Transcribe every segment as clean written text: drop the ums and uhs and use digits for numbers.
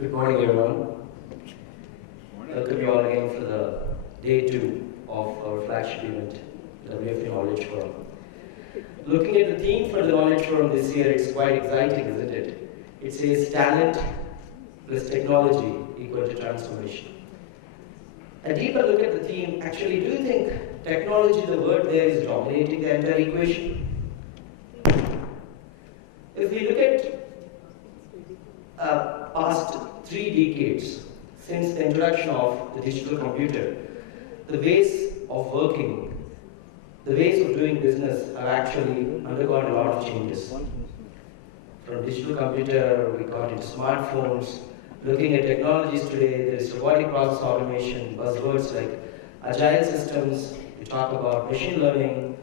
Good morning, everyone. Welcome you all again for the day 2 of our flagship event, the WFP Knowledge Forum. Looking at the theme for the Knowledge Forum this year, it's quite exciting, isn't it? It says talent plus technology equal to transformation. A deeper look at the theme, actually, do you think technology, the word there, is dominating the entire equation? If we look at past 3 decades since the introduction of the digital computer, the ways of working, the ways of doing business have actually undergone a lot of changes. From digital computer, we got into smartphones. Looking at technologies today, there is robotic process automation, buzzwords like agile systems, we talk about machine learning,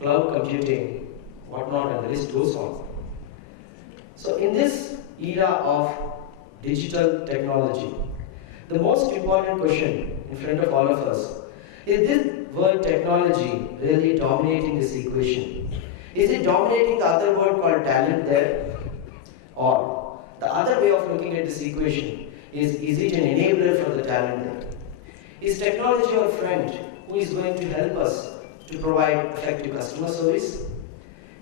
cloud computing, whatnot, and the list goes on. So in this era of digital technology, the most important question in front of all of us is this word technology really dominating this equation? Is it dominating the other word called talent there? Or the other way of looking at this equation is it an enabler for the talent there? Is technology our friend who is going to help us to provide effective customer service?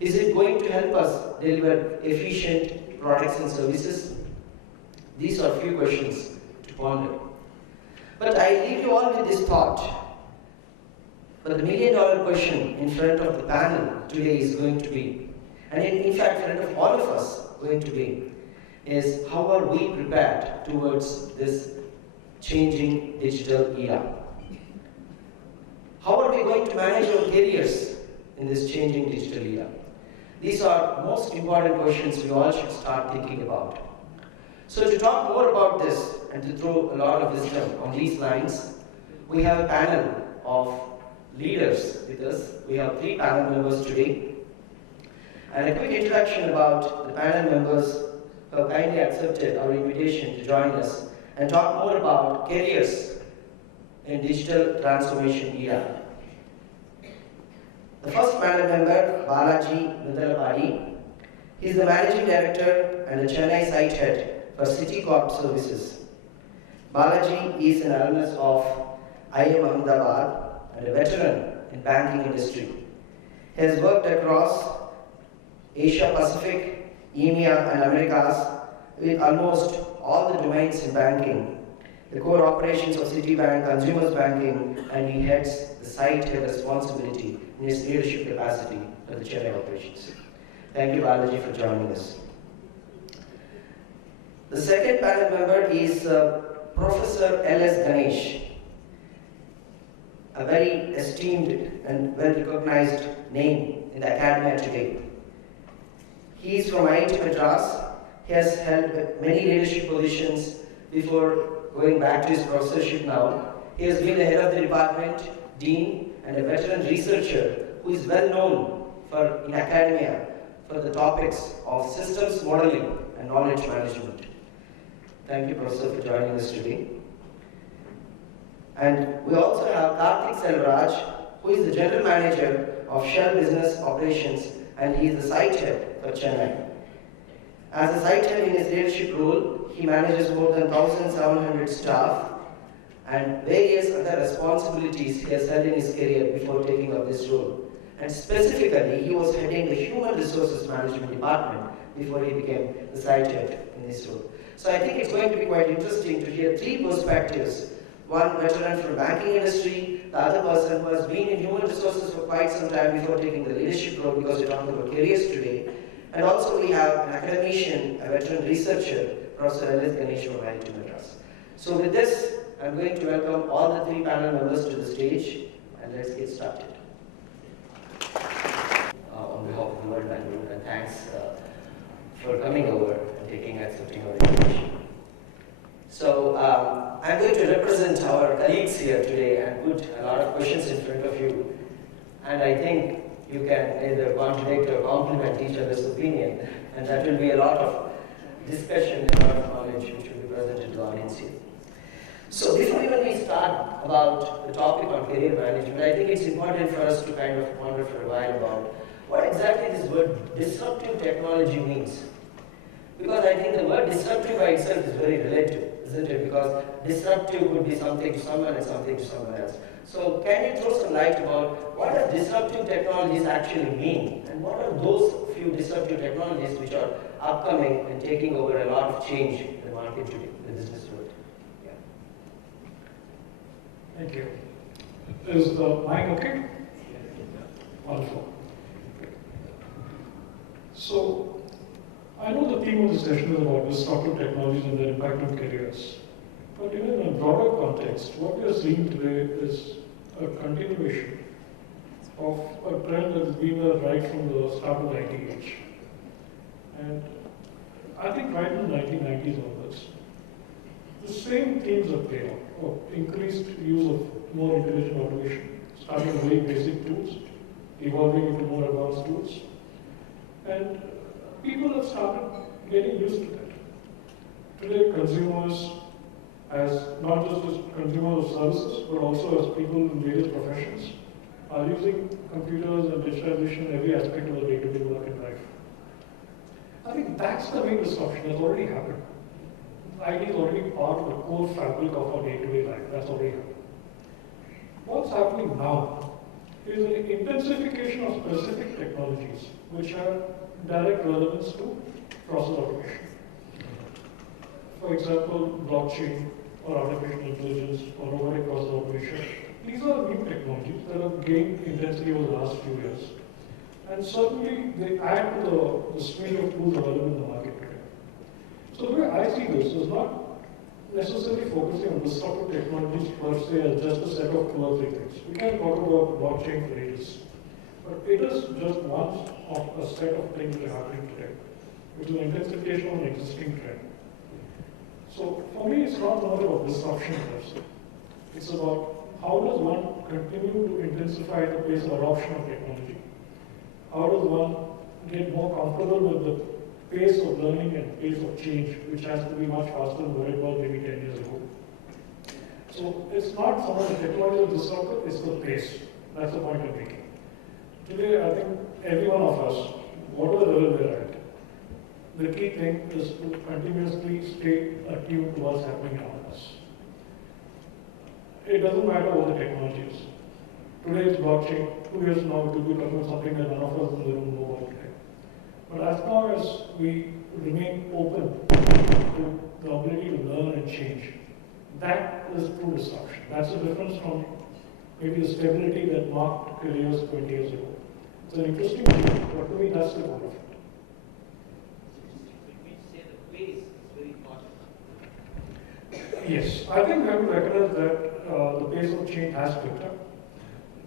Is it going to help us deliver efficient products and services? These are few questions to ponder. But I leave you all with this thought. But the million-dollar question in front of the panel today is going to be, and in fact, in front of all of us going to be, is how are we prepared towards this changing digital era? How are we going to manage our careers in this changing digital era? These are most important questions we all should start thinking about. So to talk more about this and to throw a lot of wisdom on these lines, we have a panel of leaders with us. We have 3 panel members today. And a quick introduction about the panel members who have kindly accepted our invitation to join us and talk more about careers in digital transformation era. The first panel member, Balaji Nuthalapadi. He is the Managing Director and the Chennai Site Head for Citi Corp Services. Balaji is an alumnus of IIT Madras and a veteran in banking industry. He has worked across Asia Pacific, EMEA and Americas with almost all the domains in banking, the core operations of Citibank, consumers banking, and he heads the site head responsibility in his leadership capacity for the Chennai operations. Thank you, Balaji, for joining us. The second panel member is Professor L.S. Ganesh, a very esteemed and well-recognized name in the academia today. He is from IIT Madras. He has held many leadership positions before going back to his professorship now. He has been the head of the department, dean, and a veteran researcher who is well known in academia for the topics of systems modeling and knowledge management. Thank you, Professor, for joining us today. And we also have Karthikeyan Selvaraj, who is the General Manager of Shell Business Operations, and he is the site head for Chennai. As a site head in his leadership role, he manages more than 1,700 staff and various other responsibilities he has held in his career before taking up this role. And specifically, he was heading the Human Resources Management Department before he became the site head in this role. So I think it's going to be quite interesting to hear 3 perspectives. One veteran from banking industry, the other person who has been in human resources for quite some time before taking the leadership role, because we're talking about careers today. And also we have an academician, a veteran researcher, Professor L.S. Ganesh from IIT Madras. So with this, I'm going to welcome all the 3 panel members to the stage, and let's get started. On behalf of the World Bank Group, and thanks for coming over and accepting our invitation. So I'm going to represent our colleagues here today and put a lot of questions in front of you. And I think you can either contradict or complement each other's opinion, and that will be a lot of discussion and a lot of knowledge which will be presented to the audience here. So before even we start about the topic on career management, I think it's important for us to kind of ponder for a while about what exactly this word disruptive technology means. Because I think the word disruptive by itself is very relative, isn't it? Because disruptive could be something to someone and something to someone else. So can you throw some light about what does disruptive technologies actually mean? And what are those few disruptive technologies which are upcoming and taking over a lot of change in the market today, the business world? Yeah. Thank you. Is the mic okay? Wonderful. So, I know the theme of this session is about disruptive technologies and their impact on careers. But even in a broader context, what we are seeing today is a continuation of a trend that has been there right from the start of the IT age. And I think right in the 1990s onwards, the same themes are played out of increased use of more intelligent automation, starting with very basic tools, evolving into more advanced tools. And people have started getting used to that. Today, consumers, as not just as consumers of services, but also as people in various professions, are using computers and digitalization in every aspect of the day-to-day work and life. I think that's the main disruption that's already happened. IT is already part of the core fabric of our day-to-day life. That's already happened. What's happening now is an intensification of specific technologies which have direct relevance to process automation. For example, blockchain or artificial intelligence or robotic process automation. These are new technologies that have gained intensity over the last few years. And certainly they add to the suite of tools available in the market today. So the way I see this is not necessarily focusing on disruptive technologies per se as just a set of 2 or 3 things. We can talk about blockchain for ages. But it is just one of a set of things that are happening today, which is an intensification of an existing trend. So for me, it's not only about disruption per se. It's about how does one continue to intensify the pace of adoption of technology? How does one get more comfortable with the pace of learning and pace of change, which has to be much faster than what it was maybe 10 years ago? So it's not so much the technology is disruptive, it's the pace. That's the point I'm making. Today, I think every one of us, whatever level we're at, the key thing is to continuously stay attuned to what's happening around us. It doesn't matter what the technology is. Today it's blockchain. 2 years from now, it will be talking about something that none of us in the room know about today. But as long as we remain open to the ability to learn and change, that is true disruption. That's the difference from maybe the stability that marked careers 20 years ago. It's an interesting thing, but to me, that's the point of it. Yes, I think we have to recognize that the pace of change has picked up.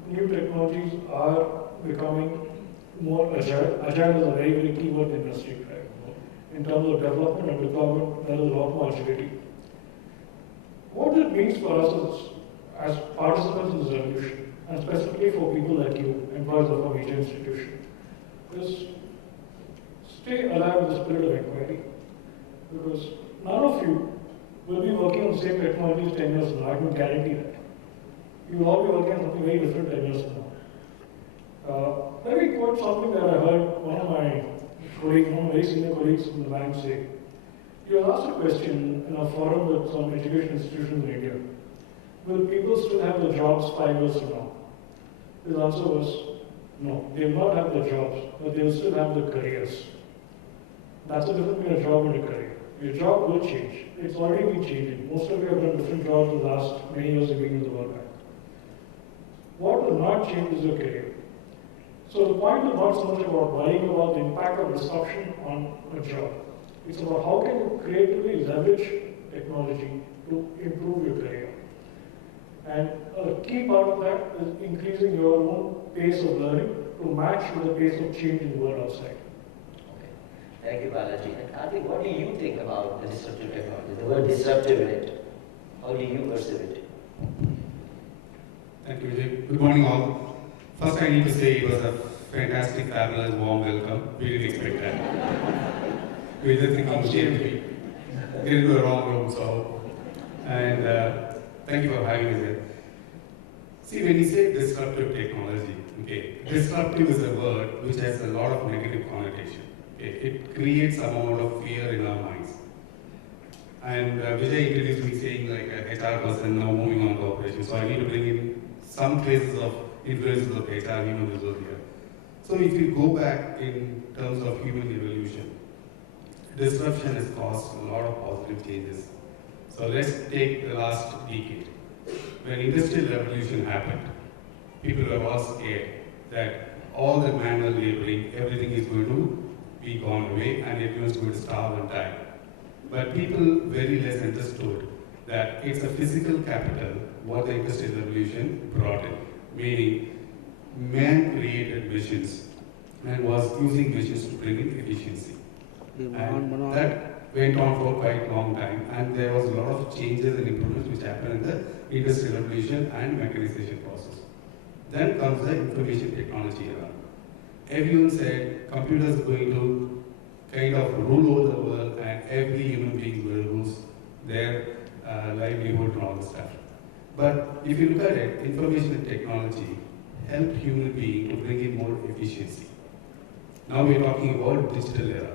New technologies are becoming more agile. Agile is a very, very key word in the industry today. In terms of development and deployment, there is a lot more agility. What it means for us is, as participants in this revolution, and specifically for people like you, employees of a major institution, is stay alive with the spirit of inquiry. Because none of you will be working on the same technologies 10 years from now. I can guarantee that. You will all be working on something very different 10 years from now. Let me quote something that I heard one of my colleagues, one of my very senior colleagues from the bank say. He was asked a question in a forum with some education institutions in India. Will people still have their jobs 5 years from now? His answer was, no, they will not have their jobs, but they will still have their careers. That's the difference between a job and a career. Your job will change. It's already been changing. Most of you have done different jobs in the last many years of being in the World Bank. What will not change is your career. So the point is not so much about worrying about the impact of disruption on a job. It's about how can you creatively leverage technology to improve your career. And a key part of that is increasing your own pace of learning to match with the pace of change in the world outside. Thank you, Balaji. And Karthik, what do you think about the disruptive technology? The word disruptive in it. How do you perceive it? Thank you, Vijay. Good morning, all. First, I need to say it was a fantastic, fabulous, warm welcome. We didn't expect that. We were just thinking, we get into the wrong room, so. And thank you for having us here. See, when you say disruptive technology, okay, disruptive is a word which has a lot of negative connotation. It creates some amount of fear in our minds. And Vijay introduced me saying like a HR person now moving on to operations. So I need to bring in some traces of influences of HR human resource here. So if you go back in terms of human evolution, disruption has caused a lot of positive changes. So let's take the last decade. When industrial revolution happened, people were all scared that all the manual laboring, everything is going to be gone away and everyone's going to starve and die. But people very less understood that it's a physical capital what the industrial revolution brought in. Meaning, man created machines and was using machines to bring in efficiency. And that went on for quite a long time, and there was a lot of changes and improvements which happened in the industrial revolution and mechanization process. Then comes the information technology era. Everyone said computers are going to kind of rule over the world and every human being will lose their livelihood and all this stuff. But if you look at it, information and technology help human beings to bring in more efficiency. Now we're talking about digital era.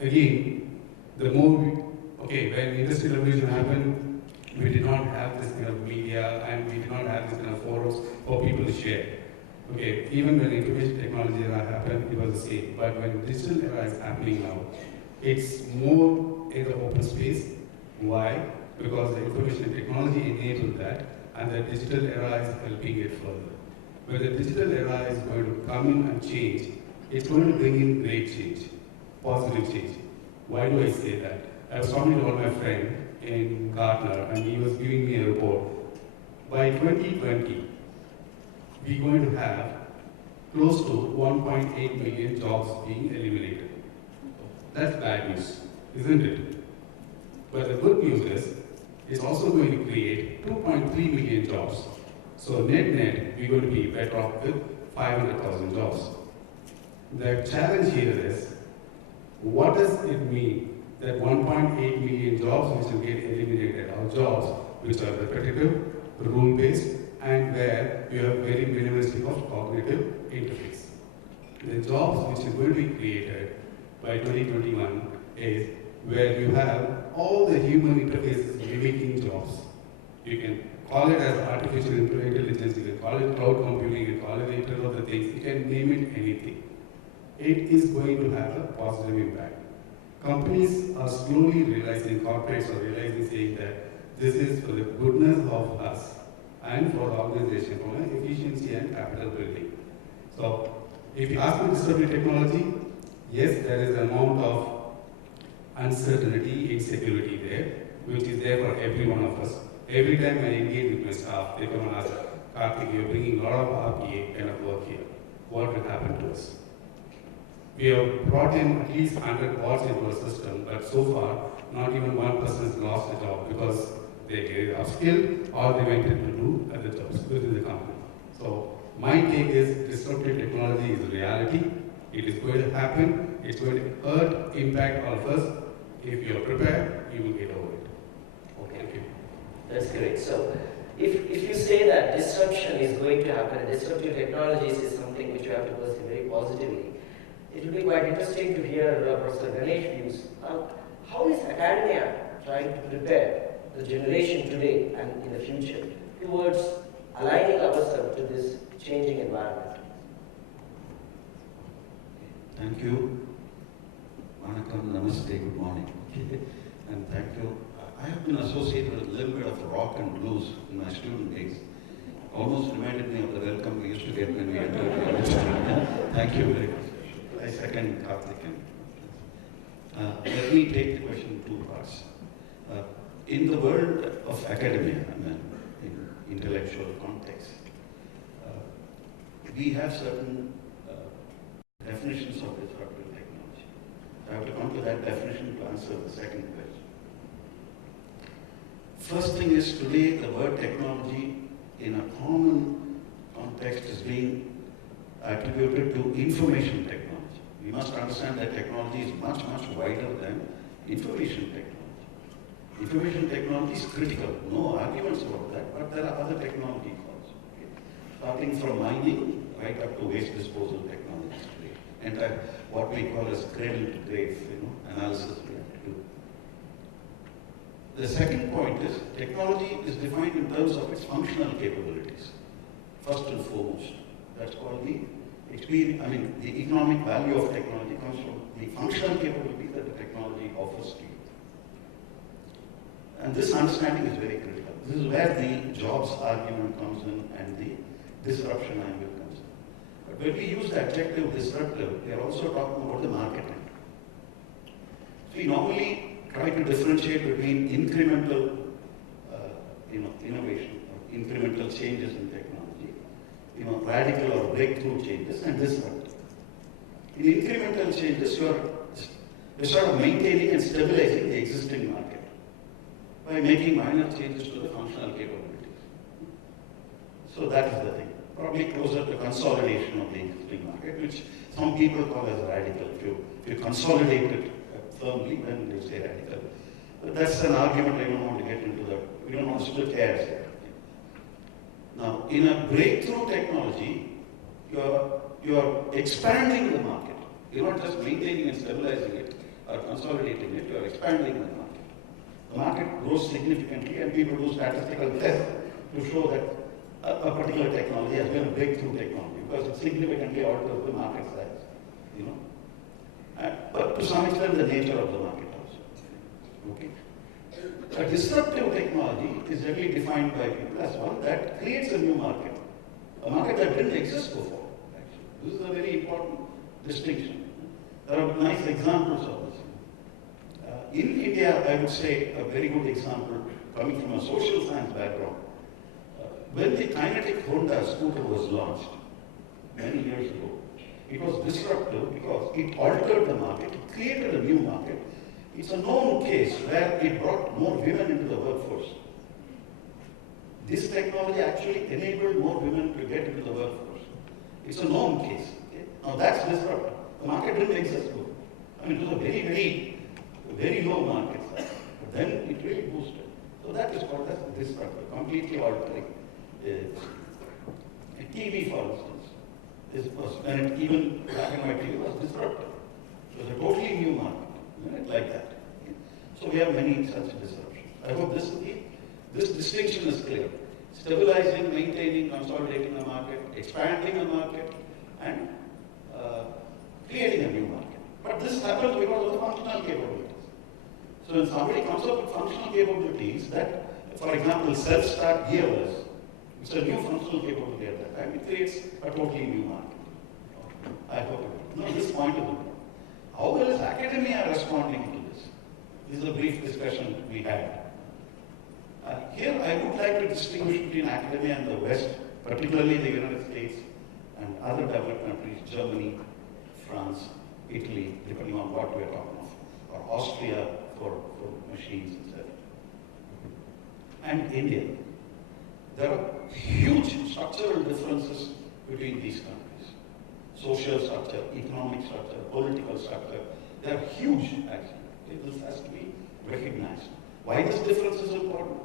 Again, the more when industrial revolution happened, we did not have this kind of media and we did not have this kind of forums for people to share. Even when information technology era happened, it was the same. But when digital era is happening now, it's more in the open space. Why? Because the information technology enabled that, and the digital era is helping it further. When the digital era is going to come in and change, it's going to bring in great change, positive change. Why do I say that? I was talking to one of my friends in Gartner, and he was giving me a report. By 2020, we're going to have close to 1.8 million jobs being eliminated. That's bad news, isn't it? But the good news is, it's also going to create 2.3 million jobs. So net, we're going to be better off with 500,000 jobs. The challenge here is, what does it mean that 1.8 million jobs which will get eliminated are jobs which are repetitive, rule-based, and where you have very minimalistic of cognitive interface. The jobs which are going to be created by 2021 is where you have all the human interfaces mimicking jobs. You can call it as artificial intelligence, you can call it cloud computing, you can call it Internet of the Things, you can name it anything. It is going to have a positive impact. Companies are slowly realizing, corporates are realizing, saying that this is for the goodness of us and for the organization, for efficiency and capital building. So, if you ask me disruptive technology, yes, there is an amount of uncertainty, insecurity there, which is there for every one of us. Every time I engage with my staff, they come and ask, Karthik, you're bringing a lot of RPA kind of work here. What will happen to us? We have brought in at least 100 bots into our system, but so far, not even one person has lost a job because they get upskilled or they went in to do other jobs within the company. So my take is disruptive technology is a reality. It is going to happen. It's going to hurt, impact all of us. If you are prepared, you will get over it. Okay. Thank you. That's great. So if you say that disruption is going to happen, and disruptive technologies is something which you have to perceive very positively, it will be quite interesting to hear Professor Ganesh views. How is academia trying to prepare the generation today and in the future towards aligning ourselves to this changing environment? Thank you. Vanakkam, namaste, good morning. And thank you. I have been associated with a little bit of rock and blues in my student days. Almost reminded me of the welcome we used to get when we entered college. Thank you very much. I second Karthikeyan. Let me take the question in two parts. In the world of academia, in intellectual context, we have certain definitions of disruptive technology. I have to come to that definition to answer the second question. First thing is, today the word technology in a common context is being attributed to information technology. We must understand that technology is much, much wider than information technology. Information technology is critical, no arguments about that, but there are other technologies also. Okay? Starting from mining right up to waste disposal technologies today. entire what we call as cradle to grave, analysis we have to do. The second point is technology is defined in terms of its functional capabilities. First and foremost, that's called the the economic value of technology comes from the functional capability that the technology offers to you. And this understanding is very critical. This is where the jobs argument comes in and the disruption angle comes in. But when we use the adjective disruptive, we are also talking about the marketing. So we normally try to differentiate between incremental innovation, or incremental changes in technology, radical or breakthrough changes, and disruptive. In incremental changes, you're sort of maintaining and stabilizing the existing market by making minor changes to the functional capabilities. So that is the thing. Probably closer to consolidation of the existing market, which some people call as radical. If you consolidate it firmly, then they say radical. But that's an argument I don't want to get into. We don't want to split hairs here. Now, in a breakthrough technology, you're expanding the market. You're not just maintaining and stabilizing it or consolidating it, you're expanding the market. The market grows significantly, and people do statistical tests to show that a particular technology has been a breakthrough technology because it significantly alters the market size. But to some extent, the nature of the market also. Okay. A disruptive technology is generally defined by people as one that creates a new market, a market that didn't exist before. Actually. This is a very important distinction. There are nice examples of this. In India, I would say a very good example, coming from a social science background, when the kinetic Honda scooter was launched many years ago, it was disruptive because it altered the market, it created a new market. It's a known case where it brought more women into the workforce. This technology actually enabled more women to get into the workforce. It's a known case. Okay? Now that's disruptive. The market didn't exist before. It was a very, very, very low market size. But then it really boosted. So that is called as disruptive, completely altering. A TV, for instance, even black and white TV was disruptive. It was a totally new market. Like that. So we have many such disruptions. I hope this distinction is clear. Stabilizing, maintaining, consolidating the market, expanding the market, and creating a new market. But this happens because of the functional capabilities. So when somebody comes up with functional capabilities that, for example, self-start gearless, it's a new functional capability at that time. It creates a totally new market. I hope it will. No, this point is important. How well is academia responding to this? This is a brief discussion we had. Here I would like to distinguish between academia in the West, particularly the United States and other developed countries, Germany, France, Italy, depending on what we are talking of, or Austria for machines, etc. And India. There are huge structural differences between these countries. Social structure, economic structure, political structure, they are huge actually. This has to be recognized. Why this difference is important?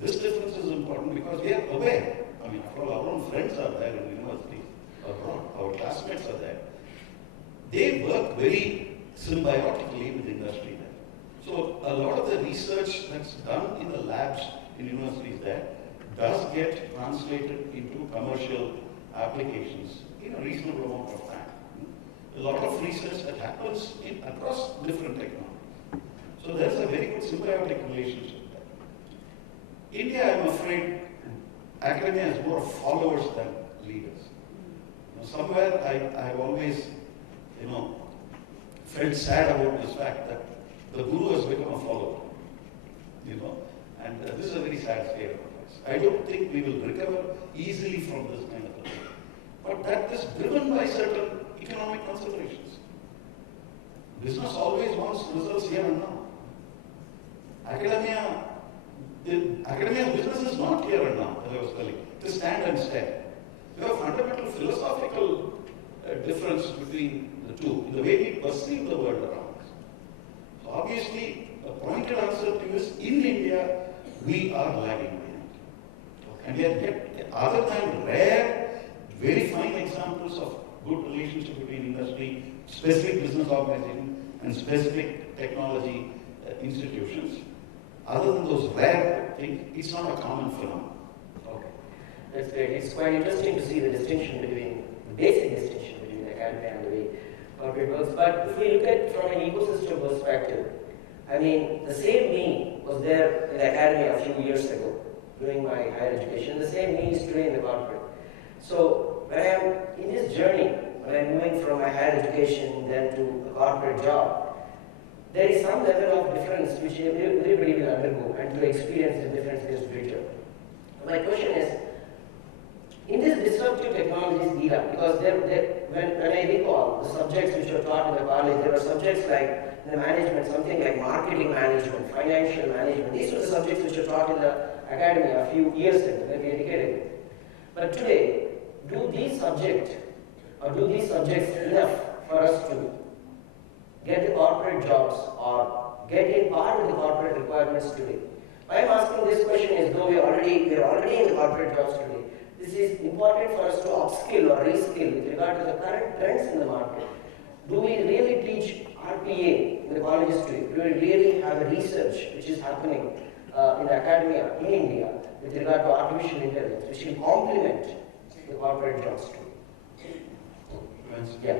This difference is important because we are aware. After all, our own friends are there in universities, our classmates are there. They work very symbiotically with industry there. So a lot of the research that's done in the labs in universities there does get translated into commercial applications in a reasonable amount of time. A lot of research that happens across different technologies. So there's a very good symbiotic relationship there. India, I'm afraid, academia is more followers than leaders. Somewhere I've always, felt sad about this fact that the guru has become a follower. And this is a very sad state of affairs. I don't think we will recover easily from this kind of a thing. But that is driven by certain economic considerations. Business always wants results here and now. Academia business is not here and now, as I was telling you. It is stand and stare. We have a fundamental philosophical difference between the two, in the way we perceive the world around us. So obviously, a pointed answer to you is, in India, we are lagging behind. And yet, other than rare, very fine examples of good relationship between industry, specific business organization, and specific technology institutions. Other than those rare things, it's not a common phenomenon. Okay. That's great. It's quite interesting to see the distinction between, the basic distinction between academia and the way corporate works. But if we look at from an ecosystem perspective, I mean, the same me was there in academia a few years ago during my higher education. The same me is today in the corporate. So when I am in this journey, when I'm moving from my higher education then to a corporate job, there is some level of difference which everybody will undergo and to experience the difference is greater. My question is, in this disruptive technologies era, because when I recall the subjects which were taught in the college, there were subjects like the management, something like marketing management, financial management. These were the subjects which were taught in the academia a few years ago, maybe a decade ago. But today, do these subjects enough for us to get the corporate jobs or get in par with the corporate requirements today? Why I'm asking this question is, though we are already in the corporate jobs today, this is important for us to upskill or reskill with regard to the current trends in the market. Do we really teach RPA in the colleges today? Do we really have a research which is happening in academia in India with regard to artificial intelligence, which will complement the corporate jobs too? Yeah.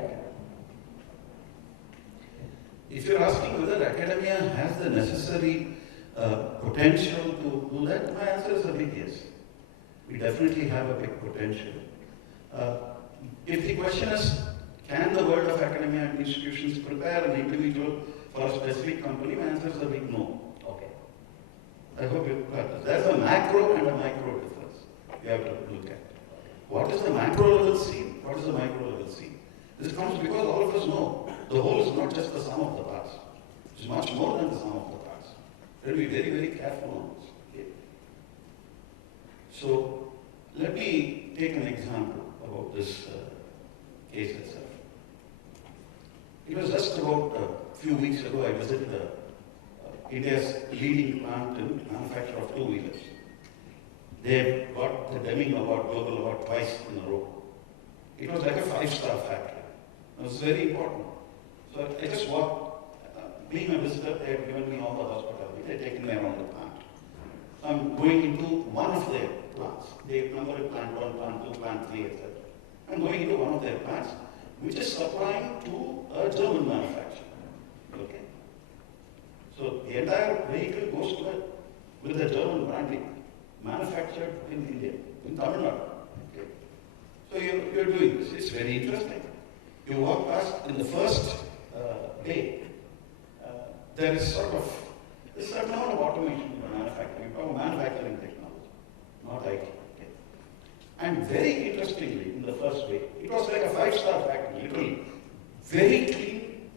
If you're asking whether academia has the necessary potential to do that, my answer is a big yes. We definitely have a big potential. If the question is, can the world of academia and institutions prepare an individual for a specific company, my answer is a big no. Okay. I hope you got this. There's a macro and a micro difference you have to look at. What is the macro level scene? What is the micro level scene? This comes because all of us know the whole is not just the sum of the parts. It's much more than the sum of the parts. We have to be very, very careful on this. Okay? So, let me take an example about this case itself. It was just about a few weeks ago I visited India's leading plant in manufacture of two-wheelers. They got the Deming Award, Global Award twice in a row. It was like a 5-star factory. It was very important. So I just walked, being a visitor, they had given me all the hospitality. They had taken me around the plant. I'm going into one of their plants. They numbered plant 1, plant 2, plant 3, etc. I'm going into one of their plants, which is supplying to a German manufacturer. Okay? So the entire vehicle goes to it with the German branding, manufactured in India, in Tamil Nadu. Okay? So you're doing this. It's very interesting. You walk past in the first day, there is sort of a certain amount of automation in the manufacturing, manufacturing technology, not IT. Okay? And very interestingly, in the first day, it was like a 5-star factory, literally. Very clean,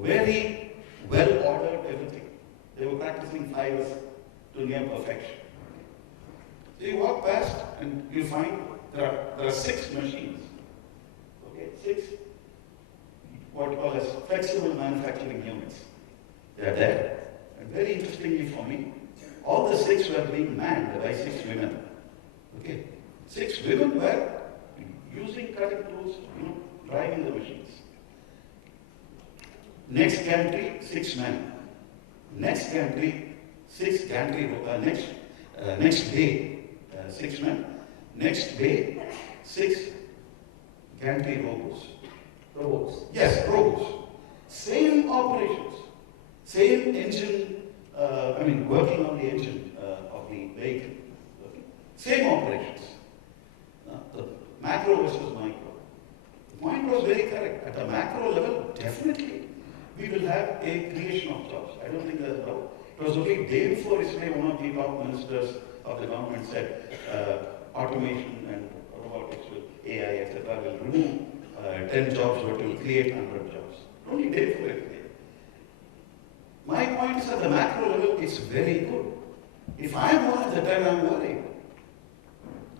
very well ordered, everything. They were practicing 5 to near perfection. So you walk past and you find there are 6 machines. Okay, 6 what we call as flexible manufacturing units. They are there. And very interestingly for me, all the 6 were being manned by 6 women. Okay, 6 women were using cutting tools, driving the machines. Next gantry, 6 men. Next gantry, 6 gantry. Next day, 6 men. Next day, 6 gantry robots. Robots. Yes, robots. Same operations, same engine. Working on the engine of the vehicle. Okay. Same operations. The macro versus micro. The point was very correct. At the macro level, definitely we will have a creation of jobs. I don't think there's a doubt. It was only day before yesterday one of the top ministers of the government said automation and robotics with AI, etc. will remove 10 jobs, but will create 100 jobs. Only day before yesterday. My point is at the macro level, it's very good. If I'm one of the 10, I'm worried.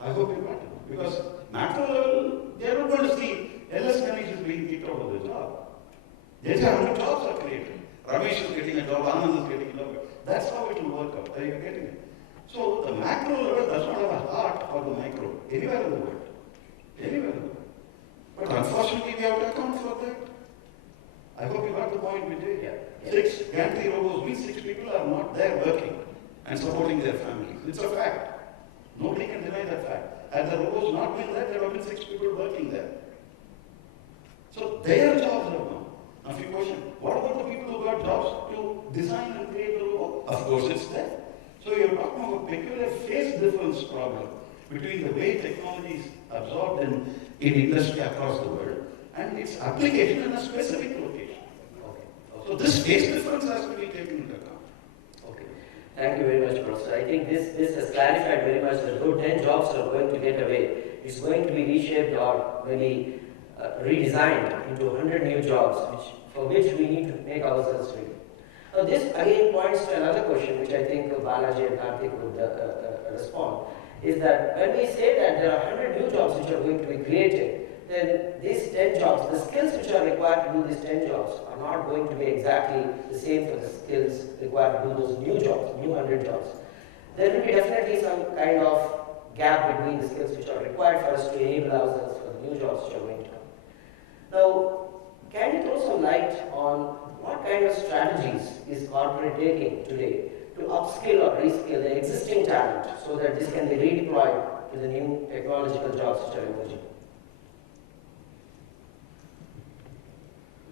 I hope you got it. Because macro level, they are not going to see L.S. Ganesh is being kicked out of the job. They say 100 jobs are created. Ramesh is getting a job, Anand is getting a job. That's how it will work out. Are you getting it? So the macro level does not have a heart for the micro. Anywhere in the world. Anywhere in the world. But unfortunately, we have to account for that. I hope you got the point, Vijay. Yeah. 6 gantry robots means 6 people are not there working and supporting their families. It's a fact. Nobody can deny that fact. Had the robots not been there, there would have been 6 people working there. So their jobs are gone. Now, if you question, what about the people who got jobs to design and create the robot? Of course, it's there. So you're talking of a peculiar phase difference problem between the way technology is absorbed in industry across the world and its application in a specific location. Okay. So this phase difference has to be taken into account. Okay. Thank you very much, Professor. I think this has clarified very much that though 10 jobs are going to get away, it's going to be reshaped or maybe redesigned into 100 new jobs, for which we need to make ourselves ready. Now this again points to another question which I think Balaji and Karthik would respond, is that when we say that there are 100 new jobs which are going to be created, then these 10 jobs, the skills which are required to do these 10 jobs are not going to be exactly the same for the skills required to do those new jobs, new 100 jobs. There will be definitely some kind of gap between the skills which are required for us to enable ourselves for the new jobs which are going to come. Now, can you throw some light on what kind of strategies is corporate taking today to upskill or reskill the existing talent so that this can be redeployed to the new technological jobs which are emerging?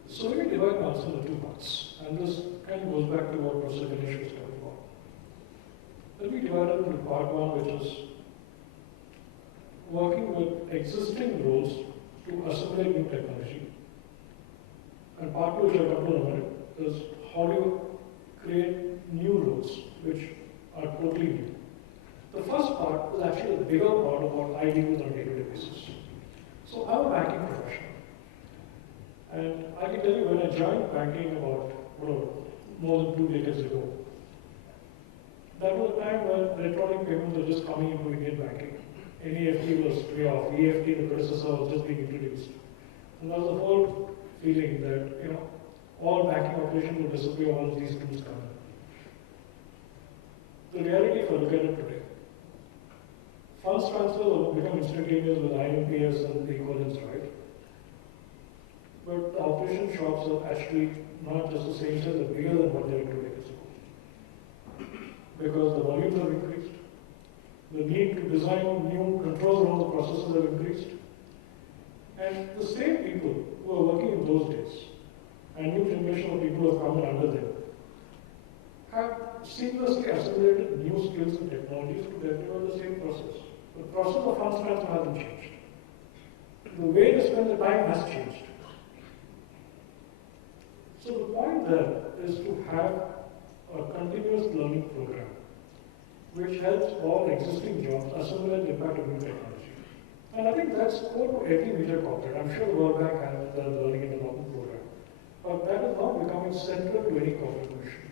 So let me divide my answer into 2 parts, and this kind of goes back to what Professor Ganesh was talking about. Let me divide it into part 1, which is working with existing roles to assimilate new technology. And part 2, which I'll come to in a minute, is how do you create new roles which are totally new. The first part is actually the bigger part of what I deal with on a day-to-day basis. So I'm a banking professional. And I can tell you when I joined banking about more than 2 decades ago, that was a time when electronic payments were just coming into Indian banking. NEFT was way off, EFT, the predecessor, was just being introduced. And there was a whole feeling that, all banking operations will disappear once these tools come in. The reality, if I look at it today, funds transfers will become instantaneous with IMPS and the equivalents, right? But the operation shops are actually not just the same size, they're bigger than what they were 2 decades ago. Because the volumes have increased, the need to design new controls around the processes have increased, and the same people who are working in those days, and new generation of people who have come in under them, have seamlessly assimilated new skills and technologies to deliver the same process. The process of funds transfer hasn't changed. The way they spend the time has changed. So the point there is to have a continuous learning program which helps all existing jobs assimilate the impact of new technology. And I think that's core to every major corporate. I'm sure the World Bank has the learning and development program. But that is now becoming central to any corporate mission.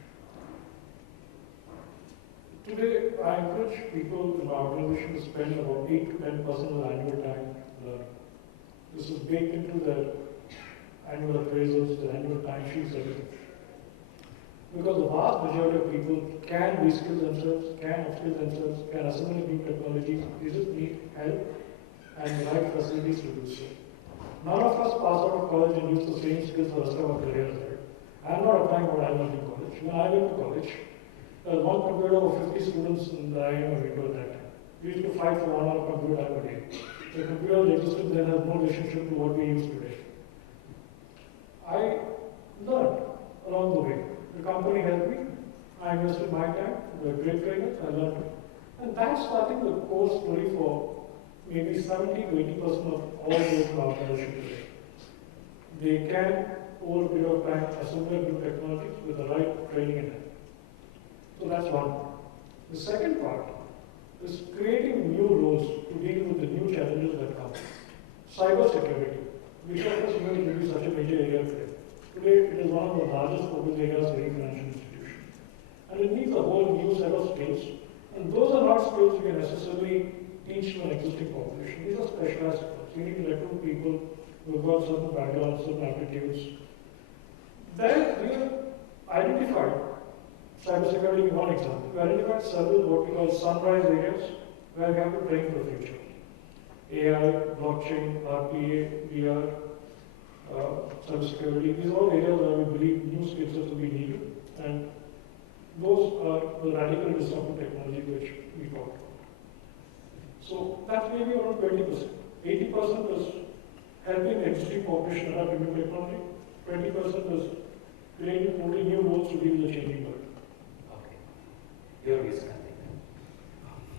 Today, I encourage people in my organization to spend about 8 to 10% of their annual time learning. This is baked into their annual appraisals, their annual timesheets, everything. Because the vast majority of people can reskill themselves, can upskill themselves, can assimilate new technologies. They just need help and the right facilities to do so. None of us pass out of college and use the same skills for the rest of our careers. Right? I'm not applying what I learned in college. When I went to college, there was one computer for 50 students in the IIM window at that time. We used to fight for 1 hour computer time a day. The computer that existed then has no relationship to what we use today. I learned along the way. The company helped me. I invested my time. They were great trainers. I learned it. And that's, I think, the core story for maybe 70 to 80% of all those in our organization today. They can, over a period of time, assimilate new technologies with the right training and help. So that's one part. The second part is creating new roles to deal with the new challenges that come. Cyber security, which of us knows will be such a major area today. Today, it is one of the largest focus areas of any financial institution. And it needs a whole new set of skills. And those are not skills you can necessarily teach to an existing population. These are specialized skills. You need to recruit people who have got certain backgrounds, certain aptitudes. Then we have identified cybersecurity in one example. We identified several what we call sunrise areas where we have to train for the future. AI, blockchain, RPA, VR, cybersecurity. These are all areas where we believe new skill sets will be needed, and those are the radical disruptive technology which we talked about. So that's maybe around 20%. 80% is helping the existing population adapt to new technology. 20% is creating totally new roles to deal with the changing world. Okay. Your views, Karthik.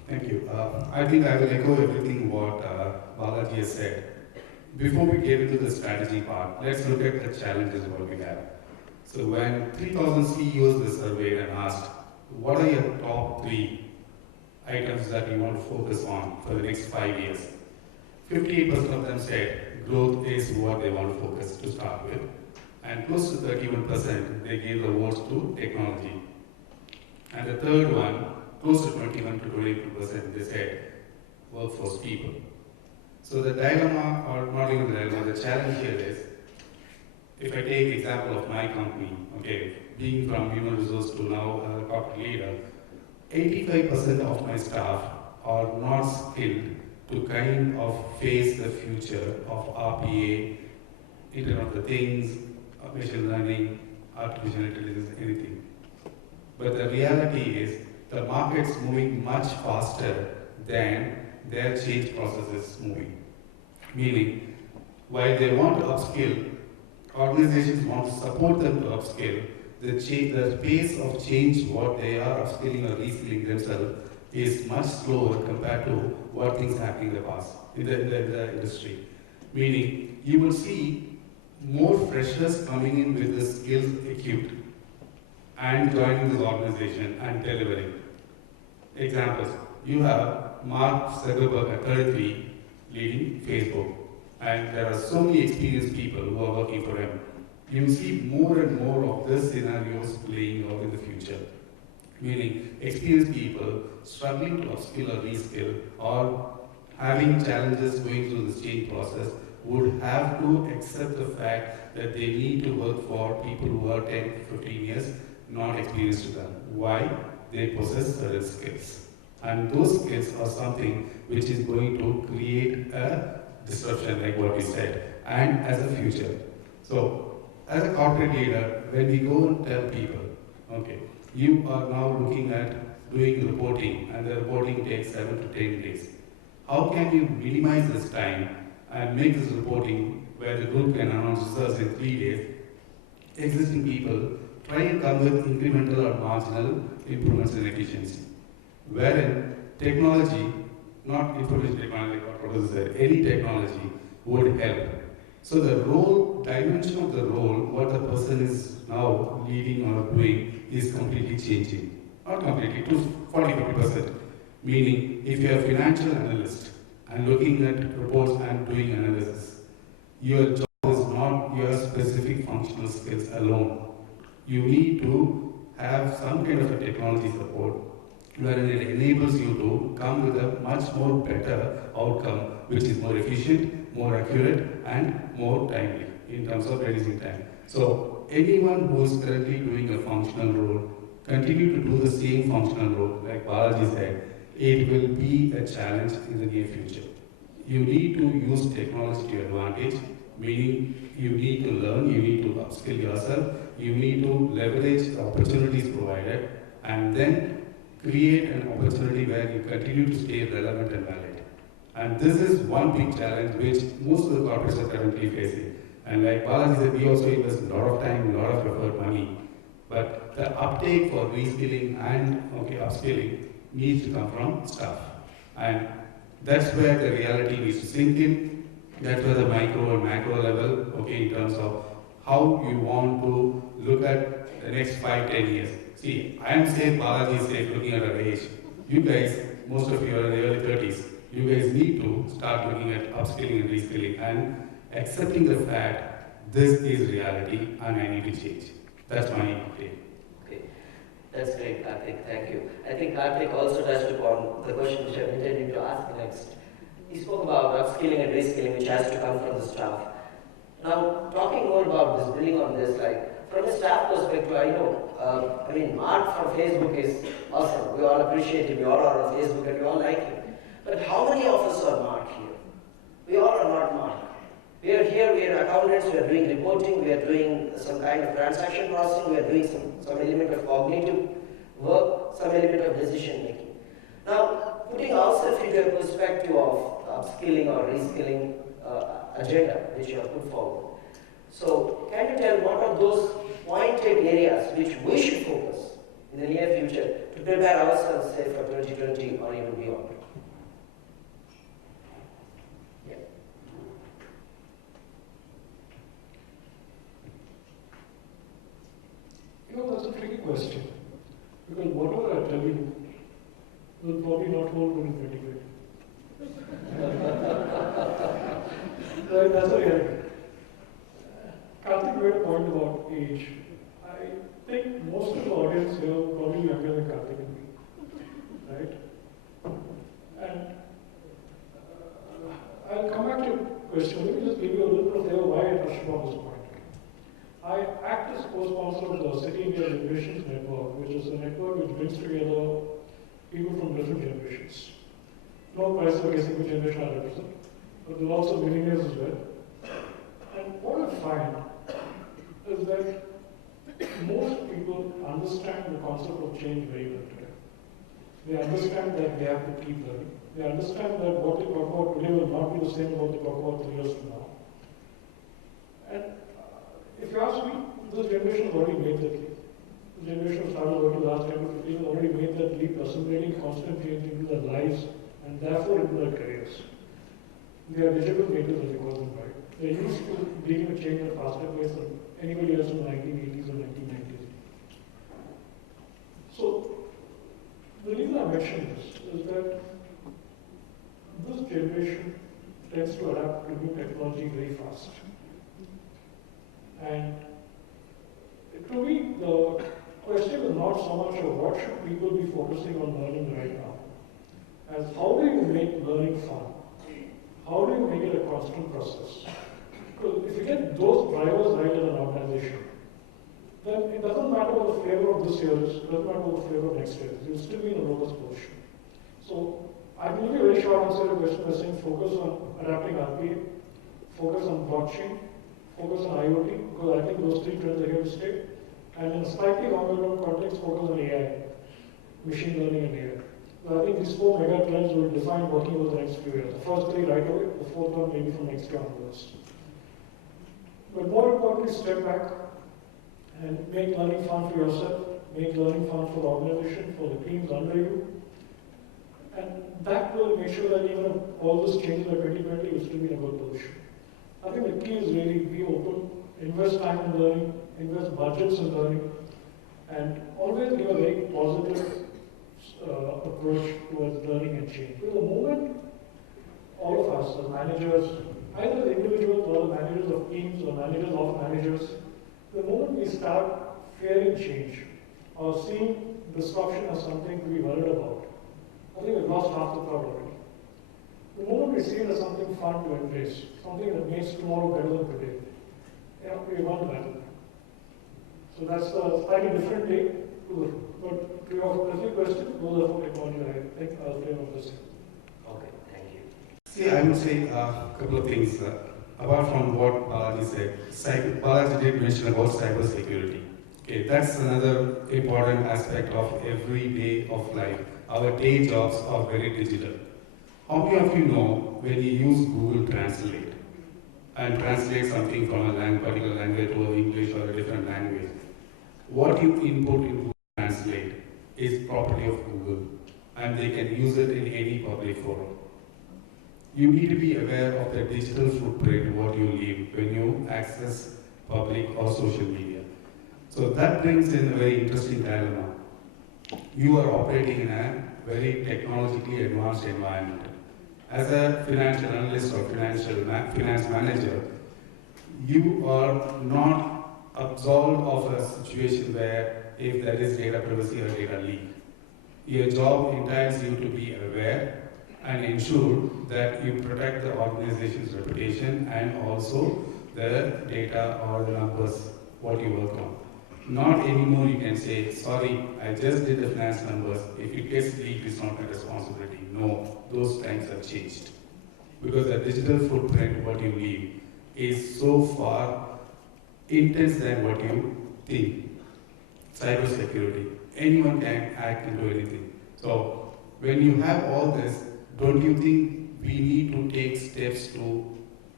Thank you. I think I will echo everything what Balaji has said. Before we get into the strategy part, let's look at the challenges what we have. So when 3,000 CEOs were surveyed and asked, what are your top 3 items that you want to focus on for the next 5 years? 58% of them said growth is what they want to focus to start with. And close to 31%, they gave the votes to technology. And the third one, close to 21 to 22%, they said workforce people. So the dilemma, or not even the dilemma, the challenge here is, if I take example of my company, okay, being from human resource to now a corporate leader, 85% of my staff are not skilled to kind of face the future of RPA, Internet of the Things, machine learning, artificial intelligence, anything. But the reality is, the market's moving much faster than their change process is moving. Meaning, while they want to upskill, organizations want to support them to upskill, the pace of change, what they are upskilling or reskilling themselves, is much slower compared to what things happening in the past, in the industry. Meaning, you will see more freshers coming in with the skills equipped and joining this organization and delivering. Examples, you have Mark Zuckerberg at 33 leading Facebook, and there are so many experienced people who are working for him. You will see more and more of these scenarios playing out in the future. Meaning, experienced people struggling to upskill or reskill or having challenges going through this change process would have to accept the fact that they need to work for people who are 10 to 15 years not experienced to them. Why? They possess certain skills. And those skills are something which is going to create a disruption, like what we said, and as a future. So, as a corporate leader, when we go and tell people, okay, you are now looking at doing reporting, and the reporting takes 7 to 10 days. How can you minimize this time and make this reporting where the group can announce results in 3 days? Existing people try and come with incremental or marginal improvements in efficiency. Wherein technology, not information technology, or Professor said, any technology would help. So the role, dimension of the role, what the person is now leading or doing is completely changing. Not completely, to 40-50%. Meaning, if you are a financial analyst and looking at reports and doing analysis, your job is not your specific functional skills alone. You need to have some kind of a technology support wherein it enables you to come with a much more better outcome, which is more efficient, more accurate, and more timely in terms of reducing time. So anyone who is currently doing a functional role, continue to do the same functional role, like Balaji said, it will be a challenge in the near future. You need to use technology to your advantage, meaning you need to learn, you need to upskill yourself, you need to leverage the opportunities provided, and then create an opportunity where you continue to stay relevant and valid. And this is one big challenge which most of the corporates are currently facing. And like Balaji said, we also invest a lot of time, a lot of effort, money. But the uptake for reskilling and upskilling needs to come from staff. And that's where the reality needs to sink in. That's where the micro and macro level, in terms of how you want to look at the next 5-10 years. See, I am safe, Balaji is safe looking at our age. You guys, most of you are in the early 30s. You guys need to start looking at upskilling and reskilling and accepting the fact this is reality and I need to change. That's my take. Okay, that's great, Karthik. Thank you. I think Karthik also touched upon the question which I'm intending to ask next. He spoke about upskilling and reskilling, which has to come from the staff. Now, talking more about this, building on this, like from a staff perspective, I know, Mark from Facebook is awesome. We all appreciate him. We all are on Facebook and we all like him. But how many of us are Mark here? We all are not Mark. We are here, we are accountants, we are doing reporting, we are doing some kind of transaction processing, we are doing some element of cognitive work, some element of decision making. Now, putting ourselves into a perspective of upskilling or reskilling agenda which you have put forward. So, can you tell what are those pointed areas which we should focus in the near future to prepare ourselves, say, for 2020 or even beyond? Yeah. You know, that's a tricky question. Because whatever I tell you will probably not hold good in 2020. Right, that's a reality. Karthik made a point about age. I think most of the audience here are probably younger than Karthik and me. Right? And I'll come back to your question. Let me just give you a little bit of flavor why I touched upon this point. I act as co-sponsor of the Citi India Generations Network, which is a network which brings together people from different generations. No price for guessing which generation I represent, but there are also millennials as well. And what I find is that most people understand the concept of change very well today. They understand that they have to keep learning. They understand that what they talk about today will not be the same as what they talk about 3 years from now. And if you ask me, this generation has already made that leap. The generation who started working last 10 to 15 has already made that leap, assimilating constant change into their lives and therefore into their careers. They are digital natives, as we call them, right? They are used to dealing with change at a faster pace than anybody else in the 1980s or 1990s. So, the reason I mention this is that this generation tends to adapt to new technology very fast. And to me, the question is not so much of what should people be focusing on learning right now, as how do you make learning fun? How do you make it a constant process? Because if you get those drivers right in an organization, then it doesn't matter what the flavor of this year is, it doesn't matter what the flavor of next year is, you'll still be in a robust position. So I can give you a very short answer to the question by saying focus on adapting RPA, focus on blockchain, focus on IoT, because I think those 3 trends are here to stay. And in a slightly longer term context, focus on AI, machine learning and AI. So I think these 4 mega trends will define working over the next few years. The first 3 right away, the 4th one maybe from next year onwards. But more importantly, step back and make learning fun for yourself, make learning fun for the organization, for the teams under you. And that will make sure that even if all this changes by 2020, you'll still be in a good position. I think the key is really be open, invest time in learning, invest budgets in learning, and always give a very positive approach towards learning and change. Because the moment all of us as managers, either the individuals or the managers of teams or managers of managers, the moment we start fearing change or seeing disruption as something to be worried about, I think we've lost half the crowd already. The moment we see it as something fun to embrace, something that makes tomorrow better than today, we want that. So that's a slightly different take to it. But to your specific question, those are 4 technologies I think I'll frame up this. Okay, thank you. See, I would say a couple of things. Apart from what Balaji said, Balaji did mention about cyber security. Okay, that's another important aspect of every day of life. Our day jobs are very digital. How many of you know when you use Google Translate and translate something from a particular language to English or a different language? What you input in Google Translate is property of Google, and they can use it in any public forum. You need to be aware of the digital footprint what you leave when you access public or social media. So that brings in a very interesting dilemma. You are operating in a very technologically advanced environment. As a financial analyst or finance manager, you are not absolved of a situation where if there is data privacy or data leak. Your job entails you to be aware and ensure that you protect the organization's reputation and also the data or the numbers what you work on. Not anymore you can say, sorry, I just did the finance numbers. If it gets leaked, it's not my responsibility. No, those times have changed. because the digital footprint, what you leave, is so far intense than what you think. Cyber security, anyone can act into anything. So when you have all this, don't you think we need to take steps to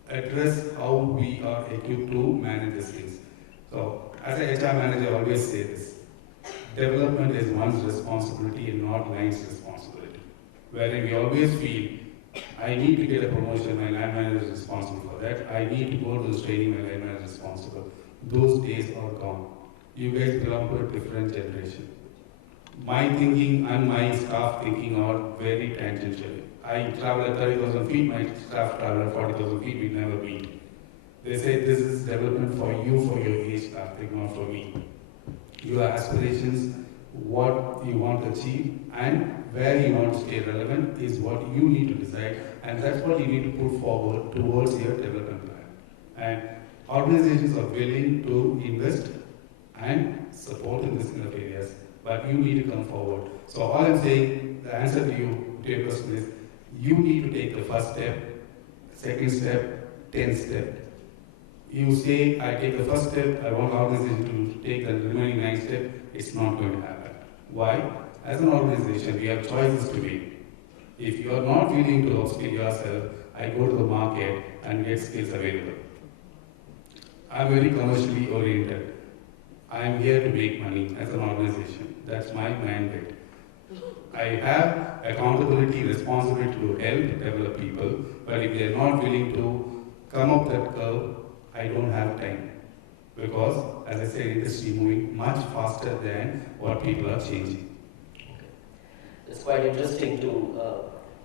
address how we are equipped to manage these things? So as a HR manager, I always say this: development is one's responsibility and not line's responsibility. Wherein we always feel, I need to get a promotion, my line manager is responsible for that. I need to go to this training, my line manager is responsible. Those days are gone. You guys belong to a different generation. My thinking and my staff thinking are very tangential. I travel at 30,000 feet, my staff travel at 40,000 feet, we never meet. They say this is development for you, for your age, Karthik, not for me. Your aspirations, what you want to achieve, and where you want to stay relevant is what you need to decide, and that's what you need to put forward towards your development plan. And organizations are willing to invest and support in this kind of areas, but you need to come forward. So all I'm saying, the answer to your question is, you need to take the first step, second step, 10th step. You say, I take the first step, I want the organization to take the remaining 9 steps, it's not going to happen. Why? As an organization, we have choices to make. If you are not willing to upskill yourself, I go to the market and get skills available. I'm very commercially oriented. I am here to make money as an organization. That's my mandate. I have accountability, responsibility to help develop people, but if they are not willing to come up that curve, I don't have time. Because, as I said, industry is moving much faster than what people are changing. Okay. It's quite interesting to